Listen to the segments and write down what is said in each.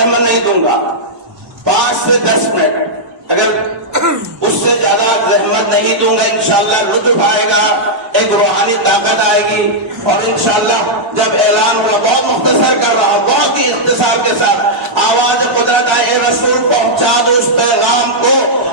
زحمت نہیں دوں گا، 5 سے 10 منٹ، اگر اس سے زیادہ زحمت نہیں دوں گا انشاءاللہ لطف آئے گا، ایک روحانی طاقت آئے گی، اور انشاءاللہ جب اعلان ہوا، بہت مختصر کر رہا ہوں، بہت ہی اختصار کے ساتھ، آواز قدرت آئے، اے رسول پہنچا دو اس پیغام کو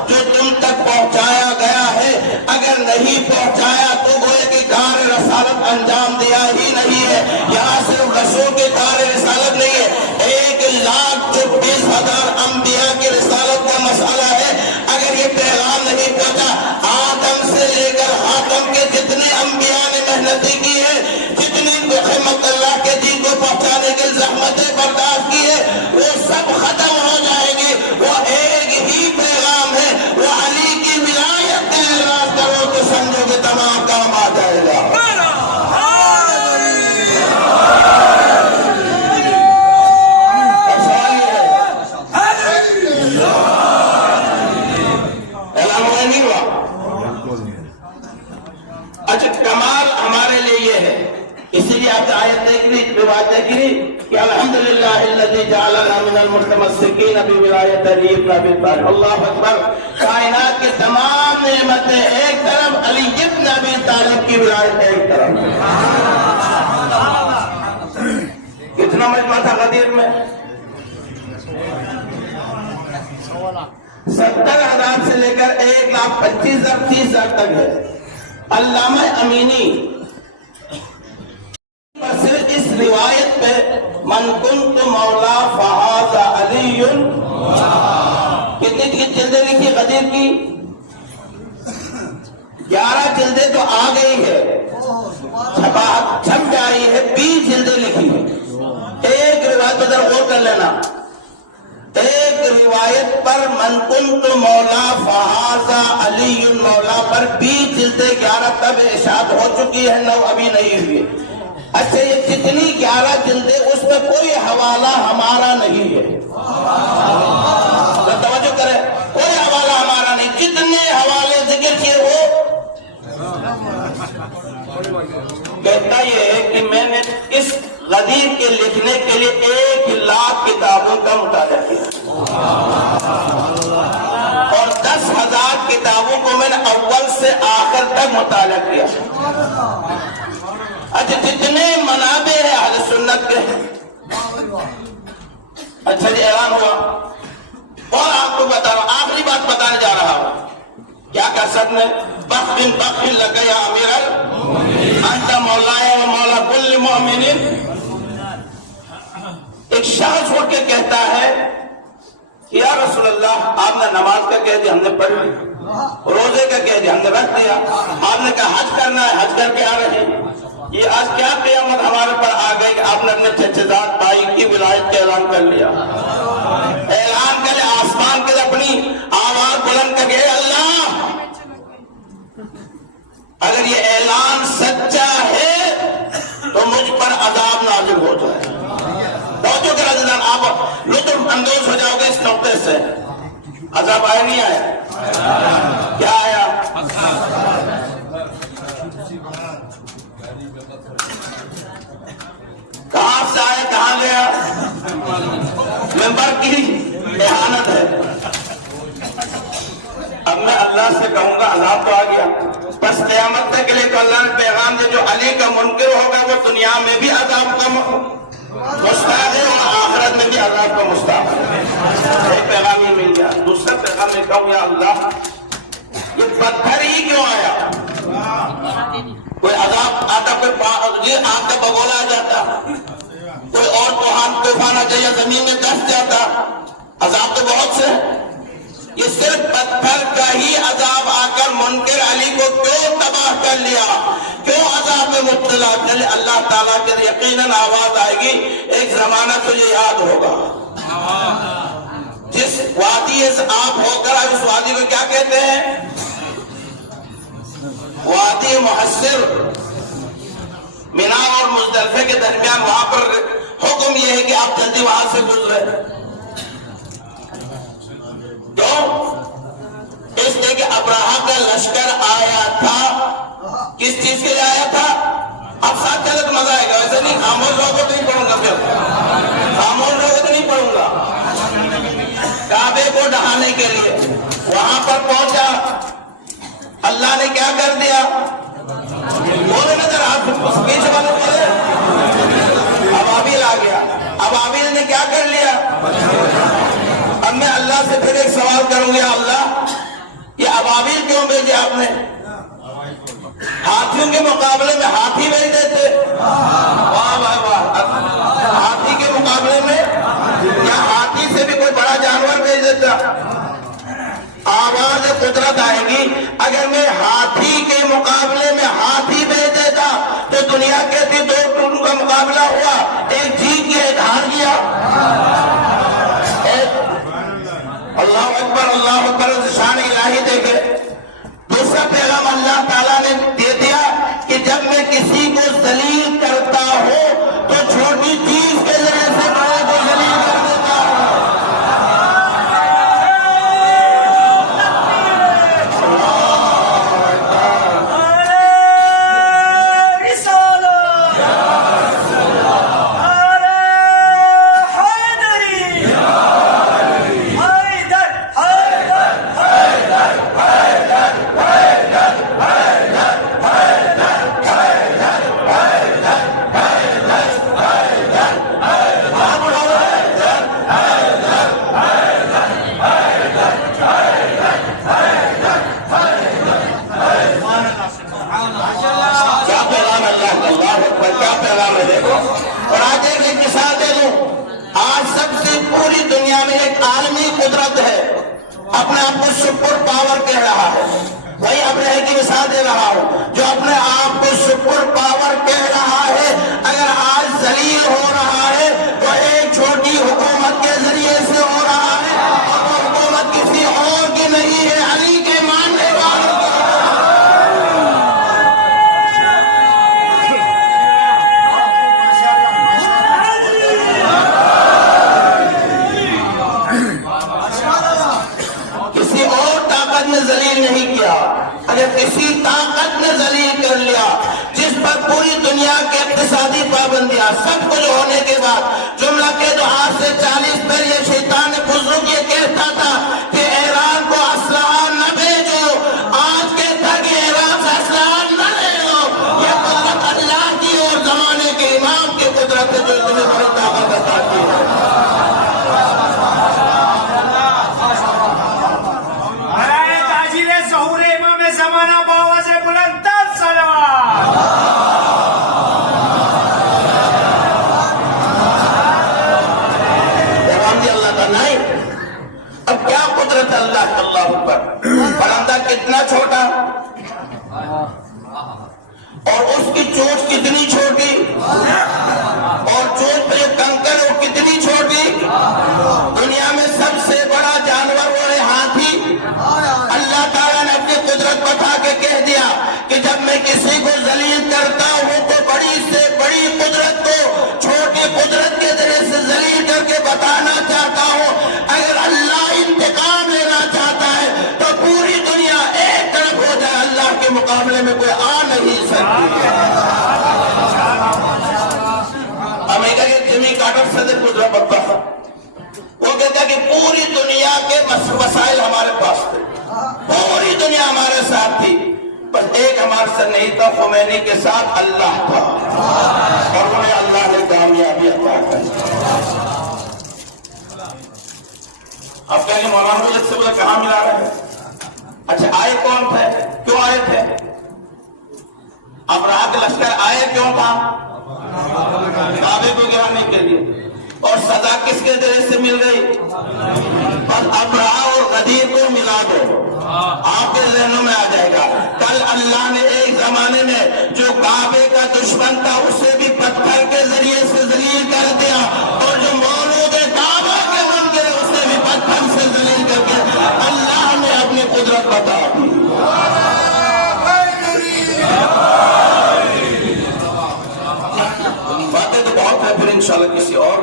جو تم تک پہنچایا گیا ہے، اگر نہیں پہنچایا تو گوئے کہ کار رسالت انجام دیا ہی نہیں ہے۔ یہاں صرف رسول کی کار رسالت نہیں ہے، 1,20,000 انبیاء کی رسالت کا مسئلہ ہے۔ اگر یہ پیغام نہیں پہنچا، آدم سے لے کر حاتم کے جتنے انبیاء نے محنتیں کی ہے، جتنی خدمت اللہ کے دین کو پہنچانے کی زحمتیں برداشت کی ہے، وہ سب ختم ہو جائے گی۔ وہ ایک ہی پیغام ہے، وہ علی کی ولایت کا اعلان کرو تو سمجھو کہ تمام کام آ جائے گا۔ اچھا، کمال ہمارے لیے یہ ہے، اسی لیے آپ آیت دیکھ لی، روایت دیکھ لی کہ الحمدللہ الذی جعلنا من المتمسکین بولایت علی بن ابی طالب۔ اللہ اکبر، کائنات کی تمام نعمتیں ایک طرف، علی بن ابی طالب کی ولایت ایک طرف۔ کتنا مجمع تھا غدیر میں؟ 70,000 سے لے کر 1,25,000 30,000 تک ہے۔ علامہ امینی صرف اس روایت پہ من کنت مولا فہذا علی، کتنی جلدیں لکھی غدیر کی؟ 11 جلدیں تو آ گئی ہے، چھپ جائی ہے، 20 جلدیں لکھی ہے۔ ایک روایت پر ذرا غور کر لینا، ایک روایت پر من کنت مولا فہذا علی مولا پر 20 جلدیں 11 تب ارشاد ہو چکی ہے، 9 ابھی نہیں ہوئی۔ اچھا، یہ جتنی 11 جلدیں اس میں کوئی حوالہ ہمارا نہیں ہے، توجہ کریں، کوئی حوالہ ہمارا نہیں، جتنے حوالے ذکر کیے وہ کہتا یہ ہے کہ میں نے اس غدیر کے لکھنے کے لیے 1,00,000 کتابوں کا مطالعہ کیا، اور 10,000 کتابوں کو میں نے اول سے آخر تک مطالعہ کیا۔ اچھا، جتنے منابع ہیں اہل سنت کے، اچھا جی اعلان ہوا، اور آپ کو بتا رہا ہوں، آخری بات بتانے جا رہا ہوں، کیا کر سکتے ہیں؟ بخن بخن لگا یا امیر انت مولایا و مولا کل مومن۔ ایک شخص اٹھ کے کہتا ہے یا رسول اللہ، آپ نے نماز کا کہہ دیا، ہم نے پڑھ لی، روزے کا کہہ دیا، ہم نے رکھ دیا، آپ نے کہا حج کرنا ہے، حج کر کے آ رہے ہیں، یہ آج کیا قیامت ہمارے پر آ گئی کہ آپ نے اپنے چچزاد بھائی کی ولایت کا اعلان کر لیا۔ اعلان کرے آسمان کے اپنی آواز بلند کر کے، اللہ اگر یہ اعلان سچا ہے تو مجھ پر عذاب نازل ہو جائے۔ توجہ کر عزیزان، آپ لطف اندوز ہو جاؤ گے اس نقطے سے۔ عذاب آیا نہیں آیا؟ کیا آیا؟ کہاں سے آیا، کہاں گیا؟ ممبر کی احانت ہے۔ اب میں اللہ سے کہوں گا عذاب تو آ گیا، بس قیامت تک کے لیے تو اللہ نے پیغام دے، جو علی کا منکر ہوگا وہ دنیا میں بھی عذاب کا مستحق ہے اور آخرت میں بھی عذاب کا مستحق ہے۔ ایک پیغام ہی مل گیا۔ دوسرا پیغام میں کہوں یا اللہ یہ پتھر ہی کیوں آیا؟ کوئی عذاب آتا، کوئی آگ کا بگولا آ جاتا، کوئی اور طوفان آ جائے یا زمین میں دس جاتا، عذاب تو بہت سے۔ یہ صرف پتھر کا ہی عذاب آ کر منکر علی کو کیوں تباہ کر لیا، کیوں عذاب میں مبتلا کر لیا؟ اللہ تعالیٰ کے یقیناً آواز آئے گی، ایک زمانہ تجھے یاد ہوگا، جس وادی سے آپ ہو کر اس وادی کو کیا کہتے ہیں؟ وادی محصر، مینا اور مزدلفے کے درمیان، وہاں پر حکم یہ ہے کہ آپ جلدی وہاں سے گزرے۔ کیوں؟ اس لیے کہ ابراہا کا لشکر آیا تھا، کس چیز کے لیے آیا تھا؟ اب ساتھ چلے تو مزہ آئے گا، ویسے نہیں، خاموش رہو تو نہیں پڑھوں گا، پھر خاموش رہو تو نہیں پڑھوں گا۔ پیچھے والوں کے ابابیل آ گیا. ابابیل نے کیا کر لیا؟ اب میں اللہ سے پھر ایک سوال کروں گا, اللہ یہ ابابیل کیوں بھیجے آپ نے؟ ہاتھیوں کے مقابلے میں ہاتھی بھیج دیتے. واہ واہ واہ, ہاتھی کے مقابلے میں یا ہاتھی سے بھی کوئی بڑا جانور بھیج دیتا. آواز قدرت آئے گی. اگر میں ہاتھی کے مقابلے میں ہاتھی بھیج دیتا تو دنیا کہتی دو ٹوٹوں کا مقابلہ ہوا, ایک جیت گیا ایک ہار گیا. اللہ اکبر شان الہی دیکھے. دوسرا پیغام اللہ تعالیٰ نے دے دیا کہ جب میں کسی کو ذلیل کرتا ہوں تو چھوٹی چیز کے ذریعے سے بڑے کو ذلیل کر دیتا ہوں. اپنے آپ کو سپر پاور کہہ رہا ہے. وہی ابراہیم کی مثال دے رہا ہوں جو اپنے آپ کو سپر پاور کہہ رہا ہے. اگر آج ذلیل ہو رہا ہے تو ایک چھوٹی حکومت کے ذریعے سے ہو رہا ہے, اور وہ حکومت کسی اور کی نہیں ہے, علی کے ماننے والوں کی. ذلیل نہیں کیا. اگر کسی طاقت نے ذلیل کر لیا جس پر پوری دنیا کے اقتصادی پابندیاں سب کچھ ہونے کے بعد جملہ کے جو آج سے 40 پر یہ شیطان بزرگ یہ کہتا تھا کہ ایران کو اسلحہ نہ بھیجو, آج کہتا کہ ایران سے اسلحہ نہ لے لو. یہ قدرت اللہ کی اور زمانے کے امام کی قدرت ہے جو اتنی بڑی طاقت عطا کی ہے. زمانہ باواز بلند تر صلوات. پیغام دی اللہ کا نہیں. اب کیا قدرت اللہ اللہ پر. پرندہ کتنا چھوٹا اور اس کی چونچ کتنی چھوٹی, اور چونچ پہ کنکر وہ کتنی چھوٹی. دنیا میں سب سے بڑا جانور وہ ہے ہاتھی. اللہ تعالیٰ نے اپنی قدرت بتا کے کہہ دیا کہ جب میں کسی کو ذلیل کرتا ہوں تو بڑی سے بڑی قدرت کو چھوٹی قدرت کے ذریعے سے ذلیل کر کے بتانا چاہتا ہوں. اگر اللہ انتقام لینا چاہتا ہے تو پوری دنیا ایک طرف ہو جائے, اللہ کے مقابلے میں کوئی آ نہیں سکتی. امریکہ کے جمی کارٹر صدر قدرت بتا وہ کہتا کہ پوری دنیا کے وسائل ہمارے پاس تھے, پوری دنیا ہمارے ساتھ تھی, بس ایک ہمارے ساتھ نہیں تھا, خمینی کے ساتھ اللہ تھا, اور انہیں اللہ نے کامیابی عطا کی. آپ کہیں گے مولانا مجھے سے بولے کہاں ملا رہے ہیں؟ اچھا آئے کون تھے, کیوں آئے تھے؟ ابراہ کے لشکر آئے کیوں تھا؟ کعبے کو گرانے کے لیے. اور سزا کس کے ذریعے سے مل گئی؟ بس ابراہ اور غدیر کو ملا دو, آپ کے ذہنوں میں آ جائے گا. کل اللہ نے ایک زمانے میں جو کعبے کا دشمن تھا اسے بھی پتھر کے ذریعے سے ذلیل کر دیا, اور جو مولود کعبہ کے منکر اسے بھی پتھر سے ذلیل کر کے اللہ نے اپنی قدرت بتا دی. باتیں تو بہت ہے, پھر انشاءاللہ کسی اور.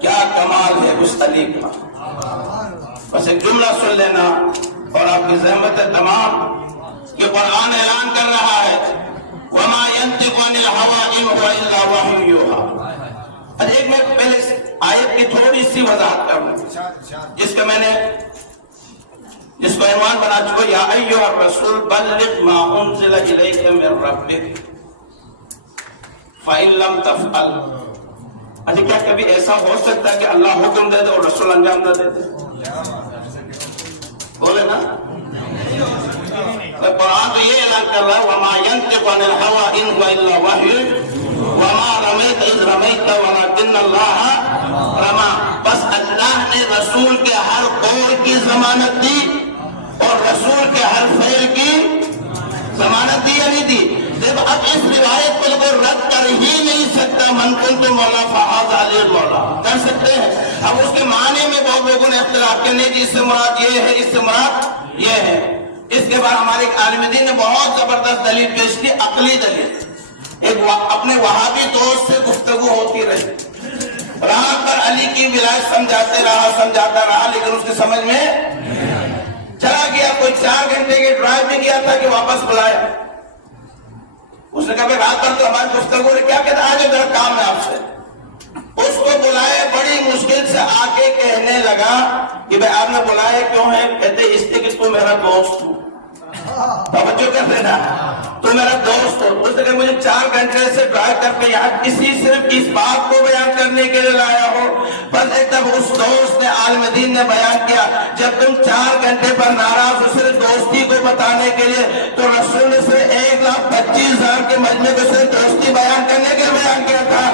کیا کمال ہے اس علی کا. بس ایک جملہ سن لینا اور آپ کی زحمت ہے تمام کہ قرآن اعلان کر رہا ہے وَمَا يَنْتِقُ عَنِ الْهَوَىٰ إِنْ هُوَ إِلَّا وَحْيٌ يُوحَىٰ. ایک میں پہلے آیت کی تھوڑی سی وضاحت کروں جس کا میں نے جس کو ایمان بنا چکو، یا ایھا الرسول بلغ ما انزل الیک من ربک فإن لم تفعل۔ اچھا کیا کبھی ایسا ہو سکتا ہے کہ اللہ حکم دے دے اور رسول انجام نہ دے دے؟ بولے نا، قرآن تو یہ اعلان کر رہا ہے وما ينطق عن الهوى ان هو الا وحی وما رمیت اذ رمیت ولکن اللہ رما۔ بس اللہ نے رسول کے ہر قول کی ضمانت دی اور رسول کے ہر فعل کی ضمانت دی یا نہیں دی؟ دیکھو اب اس روایت کو کوئی رد کر ہی نہیں سکتا، من کنت مولا فہذا علی مولا، کر سکتے ہیں؟ اب اس کے معنی میں بہت لوگوں نے اختلاف کرنے کی، اس سے مراد یہ ہے، اس سے مراد یہ ہے۔ اس کے بعد ہمارے ایک عالم دین نے بہت زبردست دلیل پیش کی، عقلی دلیل۔ ایک اپنے وہابی دوست سے گفتگو ہوتی رہی، راہ پر علی کی ولایت سمجھاتا رہا لیکن اس کے سمجھ میں چلا گیا۔ کوئی 4 گھنٹے کے ڈرائیو میں گیا تھا کہ واپس بلایا۔ اس نے کہا کہ رات بھر تو ہماری گفتگو نے کیا کہتا، آج ادھر کام ہے آپ سے۔ اس کو بلائے، بڑی مشکل سے آ کے کہنے لگا کہ بھائی آپ نے بلائے کیوں ہے؟ کہتے اس لیے کہ تو میرا دوست ہو۔ توجہ کر دینا، تو میرا دوست ہو۔ اس نے کہا مجھے 4 گھنٹے سے ڈرائیو کر کے یہاں کسی صرف اس بات کو بیان کرنے کے لیے لایا ہو۔ بس ایک دم اس دوست نے، عالم دین نے بیان کیا، جب تم 4 گھنٹے پر ناراض ہو صرف دوستی کو بتانے کے لیے، تو رسول نے صرف 1,25,000 کے مجمع کو صرف دوستی بیان کرنے کے لیے بیان کیا تھا۔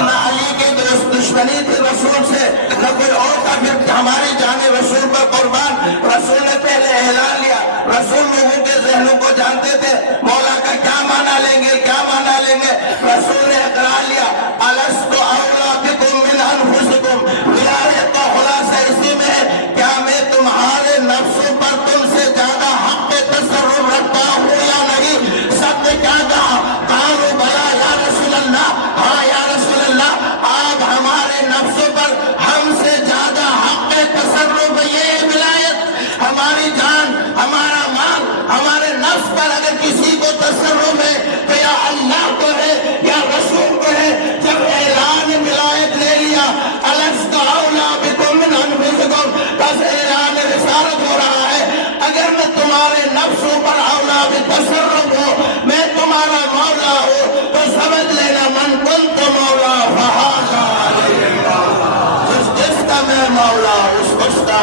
نہ علی کی دشمنی تھی رسول سے، نہ کوئی اور تھا۔ پھر ہماری جان رسول پر قربان۔ رسول نے پہلے اعلان لیا، رسول لوگوں کے ذہنوں کو جانتے تھے، مولا کا کیا معنی لیں گے، کیا معنی لیں گے۔ رسول نے اقرار لیا، الست اولیٰ بکم من انفسکم۔ ولایت کا خلاصہ اسی میں ہے، کیا میں تمہارے نفسوں پر تم سے زیادہ حق تصرف رکھتا ہوں یا نہیں؟ سب نے کیا کہا؟ قالوا بلا یا رسول اللہ، ہاں یا رسول اللہ، آپ ہمارے نفسوں پر ہم سے زیادہ حق تصرف، یہ ولایت، ہماری جان، ہمارا مال، ہمارے نفس پر اگر کسی کو تصرف ہے تو یا اللہ کو ہے یا رسول کو ہے۔ جب اعلان ولایت لے لیا، الست اولیٰ بکم من انفسکم، بس اعلان رسالت ہو رہا ہے۔ اگر میں تمہارے نفسوں پر اولیٰ بتصرف ہوں، میں تمہارا مولا ہوں، تو سمجھ لینا من کنت مولا فہذا علی اللہ، جس کا میں مولا اس کا